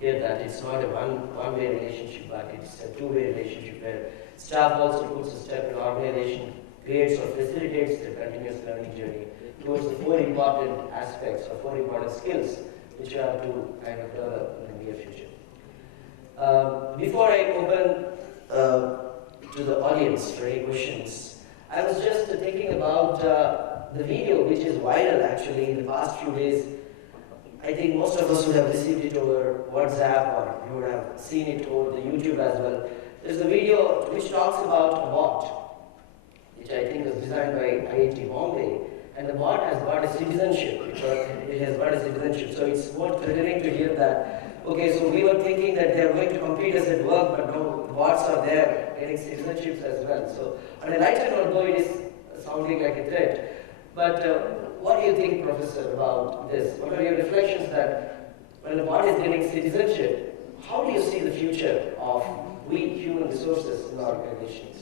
hear that it's not a one-way relationship, but it's a two-way relationship where staff also puts a step in organization, creates or facilitates the continuous learning journey towards the 4 important aspects or 4 important skills which you have to kind of develop in the near future. Before I open to the audience for any questions, I was just thinking about the video which is viral actually in the past few days. I think most of us would have received it over WhatsApp or you would have seen it over the YouTube as well. There's a video which talks about a bot, which I think was designed by IIT Bombay, and the bot has got a citizenship. It has got a citizenship. So it's more thrilling to hear that, okay, so we were thinking that they're going to compete us at work, but no, the bots are there getting citizenships as well. So on a lighter note, though it is sounding like a threat, but what do you think, Professor, about this? What are your reflections that when a bot is getting citizenship, how do you see the future of we human resources in organizations?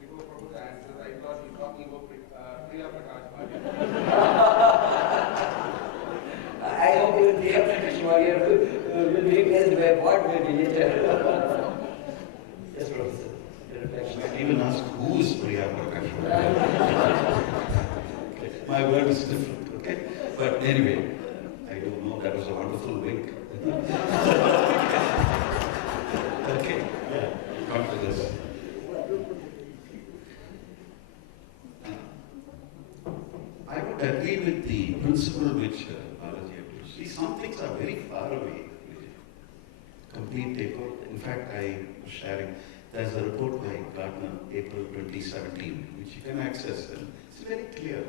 Before the answer, I thought you were talking about I hope you will be able to will be replaced by a bot maybe later. Yes, Professor. Your reflection. I might even ask who is Priya Prakash. Okay. My word is different, okay? But anyway, I don't know, that was a wonderful wink. Okay, come to this. I would agree with the principle which Balaji used. See, some things are very far away. Complete takeover. In fact, I was sharing, there's a report by Gartner, April 2017, which you can access, and it's very clear.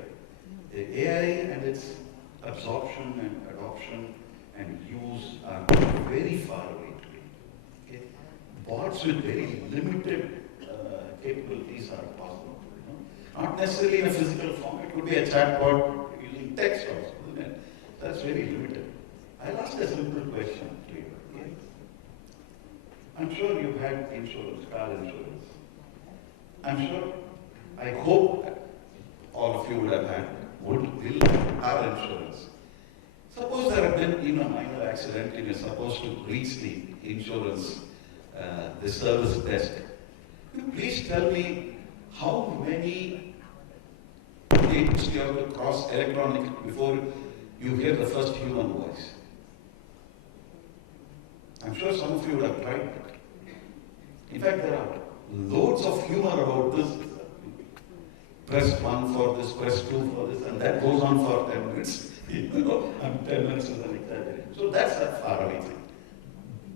The AI and its absorption and adoption and use are very far away today. Okay? Bots with very limited capabilities are possible. Not necessarily in a physical form, it could be a chatbot using text also. Isn't it? That's very limited. I'll ask a simple question to you. Okay? I'm sure you've had insurance, car insurance. I'm sure, I hope all of you would have had, will car insurance. Suppose there have been even a minor accident and you're supposed to reach the insurance, the service desk. Could you please tell me how many gates you have to cross electronic before you hear the first human voice? I'm sure some of you would have tried it. In fact, there are loads of humor about this. Press 1 for this, press 2 for this, and that goes on for 10 minutes. I'm 10 minutes is an exaggeration. So that's a faraway thing.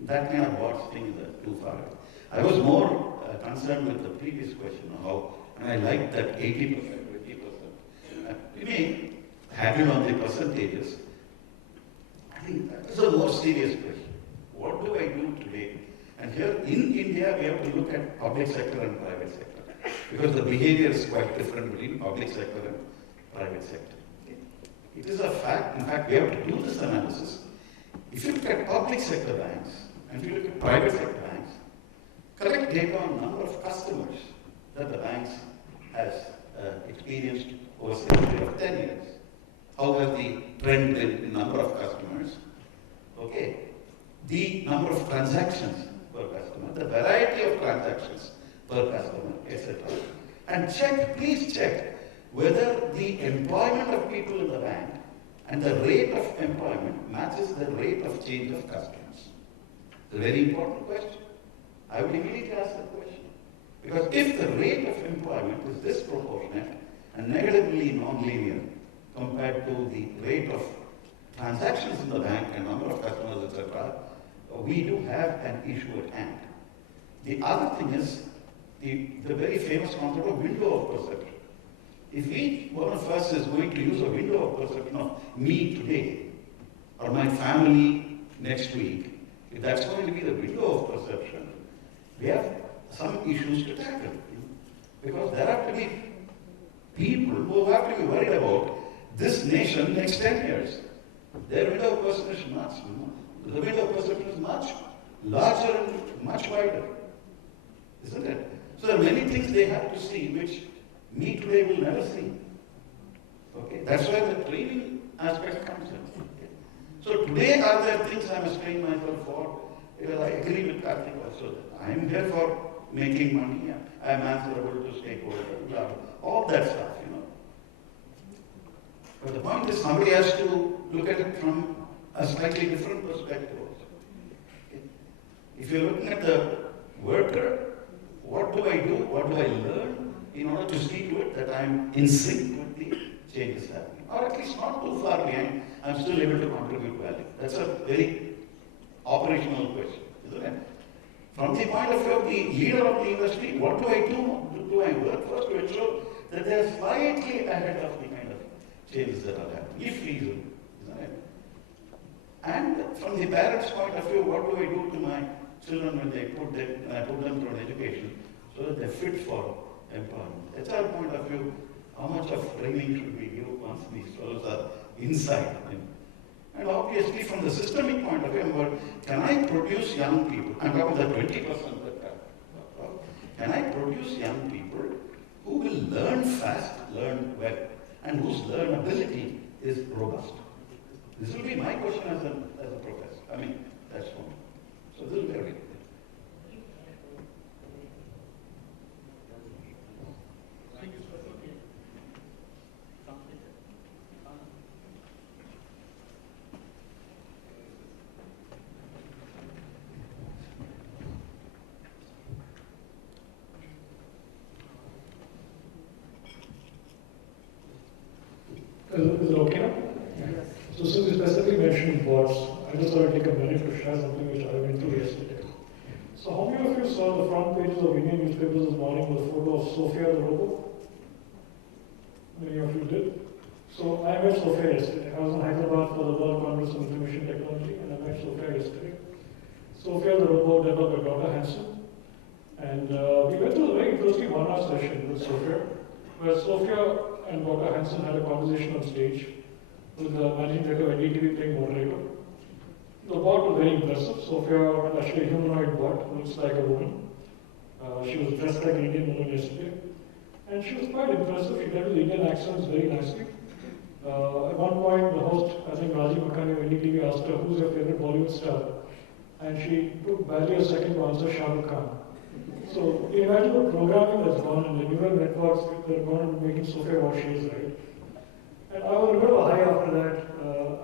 That kind of bots thing is too far away. I was more concerned with the previous question of how, and I like that 80%, 20%. We may handle on the percentages. I think that is a more serious question. What do I do today? And here in India, we have to look at public sector and private sector, because the behavior is quite different between public sector and private sector. It is a fact. In fact, we have to do this analysis. If you look at public sector banks, and if you look at private sector banks, collect data on number of customers that the banks has experienced over a period of 10 years. How has the trend been in number of customers? Okay. The number of transactions per customer, the variety of transactions per customer, etc. And check, please check, whether the employment of people in the bank and the rate of employment matches the rate of change of customers. It's a very important question. I would immediately ask that question. Because if the rate of employment is disproportionate and negatively non-linear compared to the rate of transactions in the bank and number of customers, etc., we do have an issue at hand. The other thing is the very famous concept of window of perception. If each one of us is going to use a window of perception of me today or my family next week, if that's going to be the window of perception, we have some issues to tackle. Because there have to be people who have to be worried about this nation next 10 years. Their window of perception is much, the window of perception is much larger and much wider. Isn't it? So there are many things they have to see which me today will never see. Okay? That's why the training aspect comes in. Okay? So today are there things I must train myself for? Because I agree with Karthik also. I am here for making money. I am answerable to stakeholders. All that stuff, you know. But the point is somebody has to look at it from a slightly different perspective also. Okay? If you're looking at the worker, what do I do? What do I learn in order to see to it that I'm in sync with the changes happening? Or at least not too far behind, I'm still able to contribute value. That's a very operational question, isn't it? From the point of view of the leader of the industry, what do I do? Do I work first to ensure that they are slightly ahead of the kind of changes that are happening, if feasible, isn't it? And from the parents' point of view, what do I do to my children when I put them through an education so that they're fit for employment? HR point of view, how much of training should we give once these fellows are inside? And obviously, from the systemic point of view, can I produce young people? I'm talking about the 20% that can I produce young people who will learn fast, learn well, and whose learnability is robust? This will be my question as a professor. I mean, that's one. So this will be everything. Thank you, sir. Is it okay now? Yes. So since you specifically mentioned bots, I just thought I'd take a minute to share something which I went through yesterday. So how many of you saw the front pages of Indian newspapers this morning with a photo of Sophia the robot? Many of you did. So I met Sophia yesterday. I was in Hyderabad for the World Congress on Information Technology, and I met Sophia yesterday. Sophia the robot developed by Dr. Hansen. And we went through a very interesting one-hour session with Sophia, where Sophia and Dr. Hansen had a conversation on stage with the managing director of NDTV playing moderator. The bot was very impressive. Sophia was actually a humanoid bot, looks like a woman. She was dressed like an Indian woman yesterday. And she was quite impressive. She dealt with Indian accents very nicely. At one point, the host, I think Rajiv Makhani of NDTV, asked her, who's your favorite Bollywood star? And she took barely a second to answer Shah Rukh Khan. So you imagine the programming that's gone and the neural networks that are gone and making Sophia what she is, right? And I was a bit of a high after that.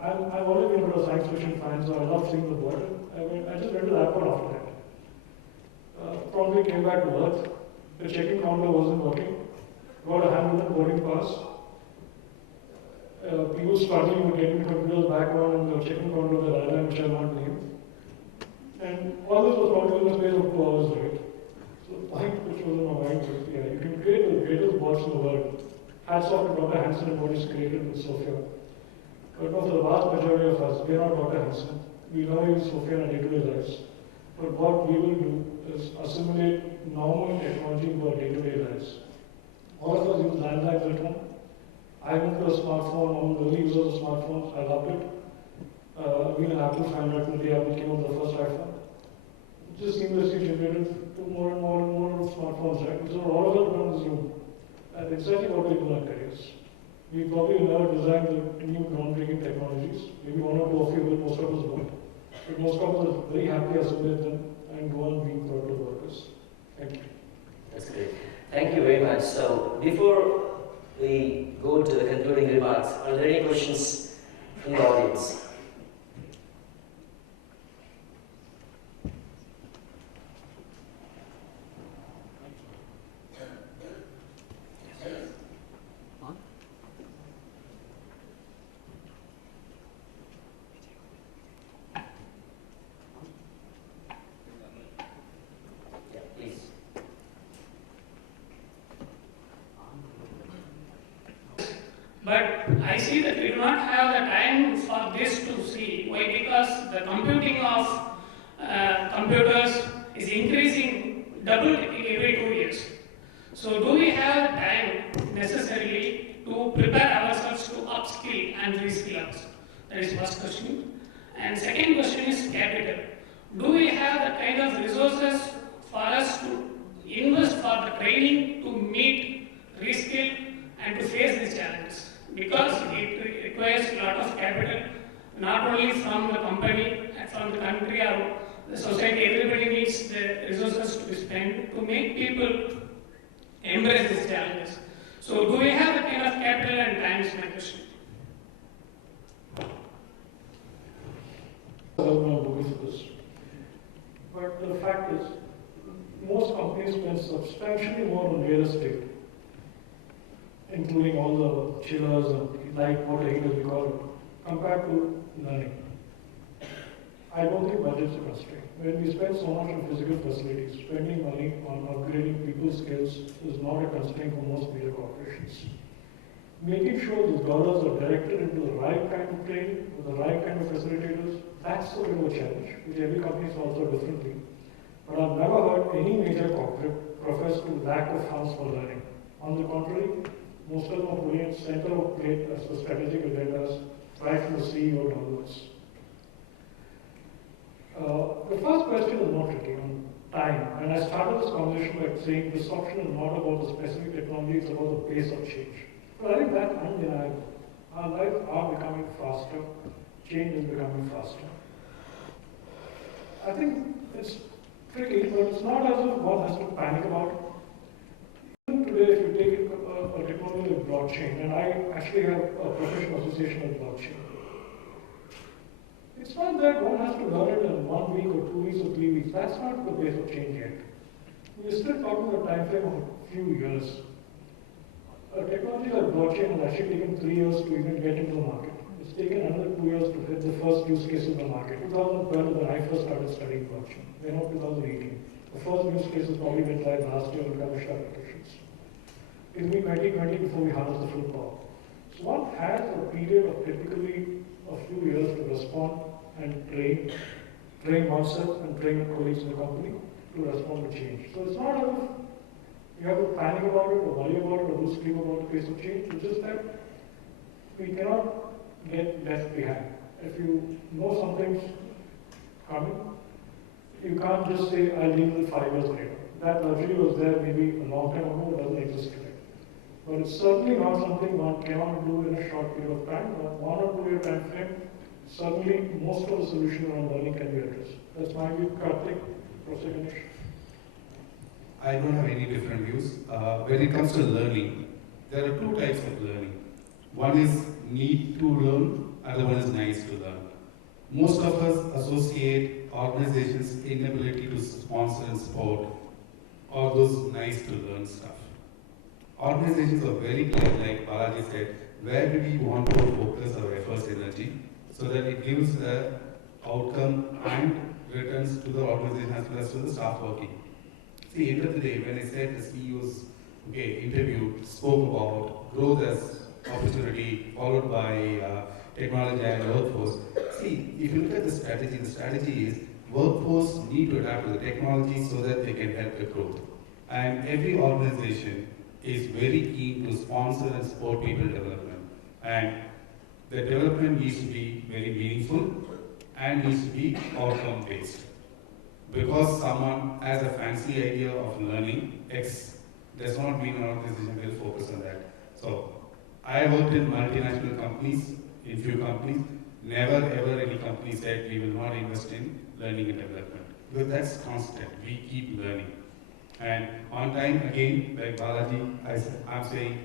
I've always been a bit of a science fiction fan, so I love seeing the border. I just went to the airport after that. Probably came back to Earth. The check-in counter wasn't working. Got a handwritten boarding pass. People struggling with getting the computers back on and the check-in counter of the airline, which I won't name. And And all this was probably in the space of 2 hours, right? So the point which was in my mind was, yeah, you can create the greatest bots in the world. Hats off to Dr. Hansen and what he's created with Sophia. But for the vast majority of us, we are not Dr. Hansen. We never use Sophia in our day-to-day lives. But what we will do is assimilate normal technology into our day-to-day lives. All of us use landlines at home. I went to a smartphone, I'm an early user of smartphones, I loved it. I've been an Apple fan right from the day Apple came out with the first iPhone. It just seamlessly generated to more and more and more smartphones, right? So all of us around this room. And exactly what we do in our careers. We probably never designed the new groundbreaking technologies. Maybe one or two of you will, most of us won't. But most of us are very happy to assimilate them and go on being productive workers. Thank you. That's great. Thank you very much. So before we go to the concluding remarks, are there any questions from the audience? But I see that we do not have the time for this to see. Why? Because the computing of computers is increasing double every 2 years. So do we have time necessarily to prepare ourselves to upskill and reskill us? That is first question. And second question is capital. Do we have the kind of resources for us to invest for the training to meet, reskill and to face these challenges? Because it requires a lot of capital, not only from the company, from the country or the society. Everybody needs the resources to be spent to make people embrace these challenges. So do we have the kind of capital and time is my question. I don't know who is this. But the fact is, most companies spend substantially more on real estate, including all the chillers and light water heaters we call it, compared to learning. I don't think budgets are constrained. When we spend so much on physical facilities, spending money on upgrading people's skills is not a constraint for most major corporations. Making sure those dollars are directed into the right kind of training, with the right kind of facilitators, that's a bit of a challenge, which every company solves out differently. But I've never heard any major corporate profess to lack of funds for learning. On the contrary, most of them are putting it center of plate as the strategic agendas, right from the CEO downwards. The first question is more tricky on time. And I started this conversation by saying disruption is not about the specific technology, it's about the pace of change. But I think that's undeniable. Our lives are becoming faster, change is becoming faster. I think it's tricky, but it's not as if one has to panic about it. Even today, if you take a technology like blockchain, and I actually have a professional association with blockchain, it's not that one has to learn it in 1 week or 2 weeks or 3 weeks. That's not the pace of change yet. We're still talking about a time frame of a few years. A technology like blockchain has actually taken 3 years to even get into the market. It's taken another 2 years to hit the first use case in the market. 2012 when I first started studying blockchain. Then of 2018. The first use cases probably went live last year with commercial applications. It'll be 2020 before we harness the full power. So one has a period of typically a few years to respond and train oneself and train colleagues in the company to respond to change. So it's not as if you have to panic about it or worry about it or lose sleep about the pace of change. It's just that we cannot get left behind. If you know something's coming, you can't just say, I'll deal with it 5 years later. That luxury was there maybe a long time ago, it doesn't exist today. But it's certainly not something one cannot do in a short period of time. But 1 or 2 year time frame, certainly most of the solutions around learning can be addressed. That's my view. Karthik, Professor Ganesh. I don't have any different views. When it comes to learning, there are 2 types of learning. One is need to learn, other one is nice to learn. Most of us associate organizations' inability to sponsor and support all those nice to learn stuff. Organizations are very clear, like Balaji said, where do we want to focus our efforts, energy, so that it gives the outcome and returns to the organization as well as to the staff working. See, end of the day, when I said the CEOs, interviewed, spoke about growth as opportunity, followed by technology and workforce. See, if you look at the strategy is workforce need to adapt to the technology so that they can help the growth. And every organization is very keen to sponsor and support people development. And the development needs to be very meaningful and needs to be outcome based. Because someone has a fancy idea of learning X does not mean an organization will focus on that. So I worked in multinational companies, in few companies, never ever any company said we will not invest in learning and development. Because that's constant, we keep learning. And on time, again, like Balaji, I'm saying,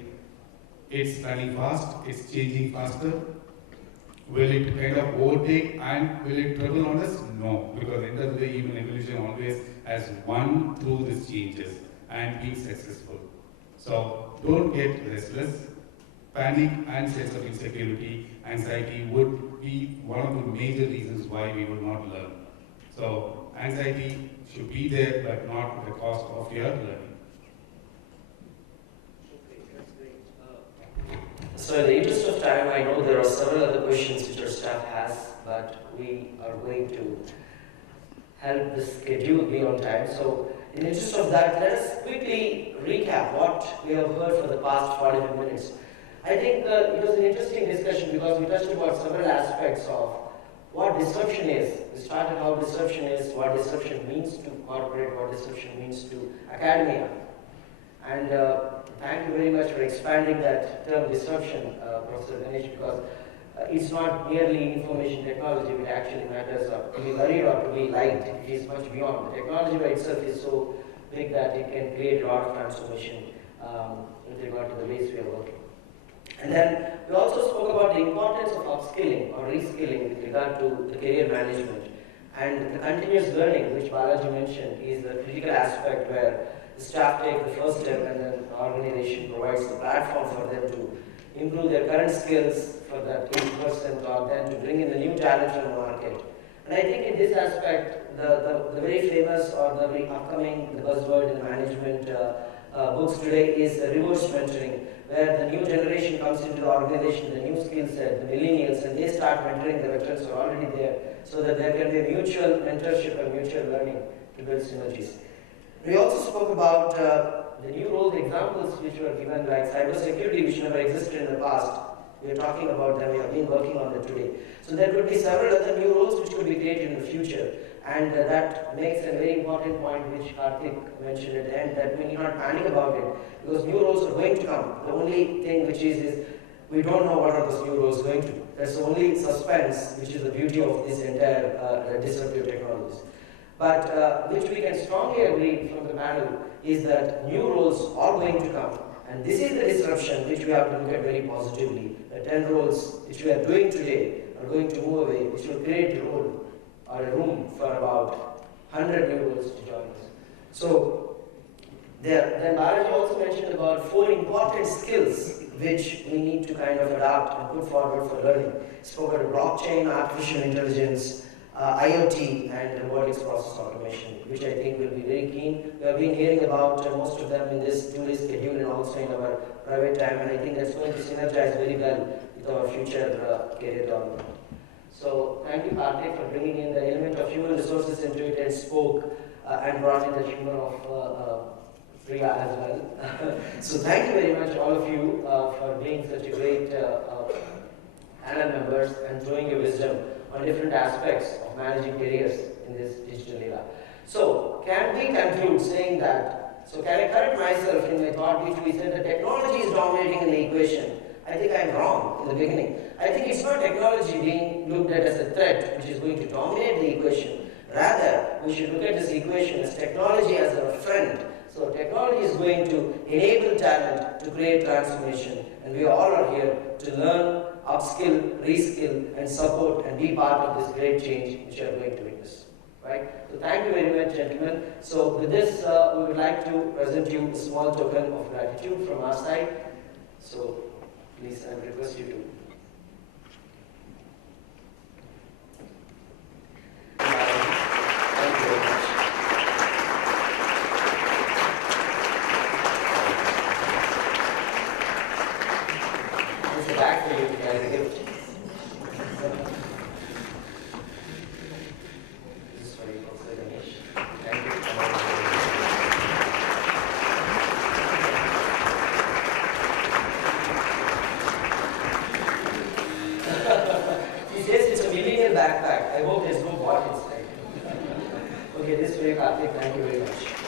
it's running fast, it's changing faster. Will it kind of overtake and will it trouble on us? No, because at the end of the day, human evolution always has won through these changes and been successful. So don't get restless. Panic and sense of insecurity, anxiety would be one of the major reasons why we will not learn. So anxiety should be there, but not at the cost of your learning. Okay, that's great. So in the interest of time, I know there are several other questions which our staff has, but we are going to help the schedule be on time. So in the interest of that, let us quickly recap what we have heard for the past 45 minutes. I think it was an interesting discussion because we touched about several aspects of what disruption is. We started how disruption is, what disruption means to corporate, what disruption means to academia. And thank you very much for expanding that term disruption, Professor Ganesh, because it's not merely information technology which actually matters to be worried or to be liked. It is much beyond. The technology by itself is so big that it can create a lot of transformation with regard to the ways we are working. And then we also spoke about the importance of upskilling or reskilling with regard to the career management. And the continuous learning, which Balaji mentioned, is a critical aspect where the staff take the first step and then the organization provides the platform for them to improve their current skills for that 80% or then to bring in the new talent from the market. And I think in this aspect, the very famous or the very upcoming the buzzword in management books today is reverse mentoring, where the new generation comes into the organization, the new skill set, the millennials, and they start mentoring the veterans who are already there, so that there can be a mutual mentorship and mutual learning to build synergies. We also spoke about the new roles examples which were given, like cybersecurity, which never existed in the past. We are talking about them, we have been working on them today. So there could be several other new roles which could be created in the future. And that makes a very important point which Karthik mentioned at the end, that we need not panic about it, because new roles are going to come. The only thing which is we don't know what are those new roles going to. That's the only suspense, which is the beauty of this entire disruptive technologies. But which we can strongly agree from the panel is that new roles are going to come. And this is the disruption which we have to look at very positively. The 10 roles which we are doing today are going to move away, which will create a role or a room for about 100 new roles to join us. So, then Balaji also mentioned about 4 important skills which we need to kind of adapt and put forward for learning. Spoke about blockchain, artificial intelligence, IoT, and robotics process automation, which I think will be very keen. We have been hearing about most of them in this two-day schedule and also in our private time, and I think that's going to synergize very well with our future career development. So thank you, Karthik, for bringing in the element of human resources into it and spoke and brought in the humor of Priya as well. So thank you very much, all of you, for being such a great panel members and showing your wisdom on different aspects of managing careers in this digital era. So can we conclude saying that, so can I correct myself in my thought which we said that technology is dominating in the equation? I think I'm wrong in the beginning. I think it's not technology being looked at as a threat which is going to dominate the equation. Rather, we should look at this equation as technology as our friend. So technology is going to enable talent to create transformation, and we all are here to learn, upskill, reskill, and support and be part of this great change which we are going to witness. Right? So thank you very much, gentlemen. So with this, we would like to present you a small token of gratitude from our side. So please, I request you to. very much. It's a bag for you to carry the gift. This is for you, Professor Ganesh. Thank you. He says it's a millennial backpack. I hope there's no bot inside. Okay, this way, Karthik. Thank you very much.